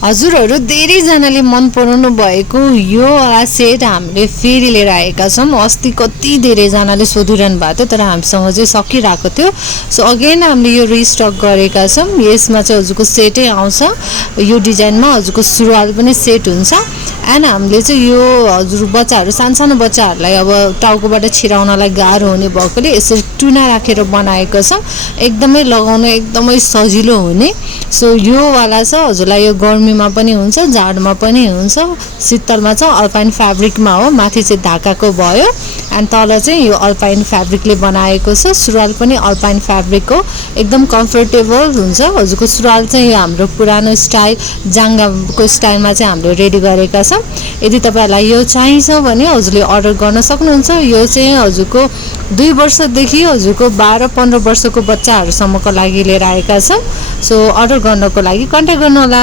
हजुरहरू धेरैजनाले मन पराउनु भएको यो वाला सेट हामीले फेरि लिएर आएका छौँ। अस्ति कति धेरैजनाले सोधिरहनु भएको थियो तर हामीसँग चाहिँ सकिरहेको थियो। सो अगेन हामीले यो रिस्टक गरेका छौँ। यसमा चाहिँ हजुरको सेटै आउँछ। यो डिजाइनमा हजुरको सुरुवाल पनि सेट हुन्छ। एन्ड हामीले चाहिँ यो हजुर बच्चाहरू सानो बच्चाहरूलाई अब टाउकोबाट छिराउनलाई गाह्रो हुने भएकोले यसरी टुना राखेर बनाएको छौँ। एकदमै लगाउन एकदमै सजिलो हुने। सो यो वाला छ हजुरलाई यो गर्मीमा पनि हुन्छ, जाडोमा पनि हुन्छ। शीतलमा चाहिँ अल्पाइन फ्याब्रिकमा हो, माथि चाहिँ ढाकाको भयो एन्ड तल चाहिँ यो अल्पाइन फ्याब्रिकले बनाएको छ। सुरुवाल पनि अल्पाइन फ्याब्रिक हो, एकदम कम्फर्टेबल हुन्छ। हजुरको सुरुवाल चाहिँ यो हाम्रो पुरानो स्टाइल जाङ्गाको स्टाइलमा चाहिँ हामीले रेडी गरेका छौँ। यदि तपाईँहरूलाई यो चाहिन्छ भने हजुरले अर्डर गर्न सक्नुहुन्छ। यो चाहिँ हजुरको 2 वर्षदेखि हजुरको 12-15 वर्षको बच्चाहरूसम्मको लागि लिएर आएका छौँ। सो अर्डर गर्नको लागि कन्ट्याक्ट गर्नुहोला।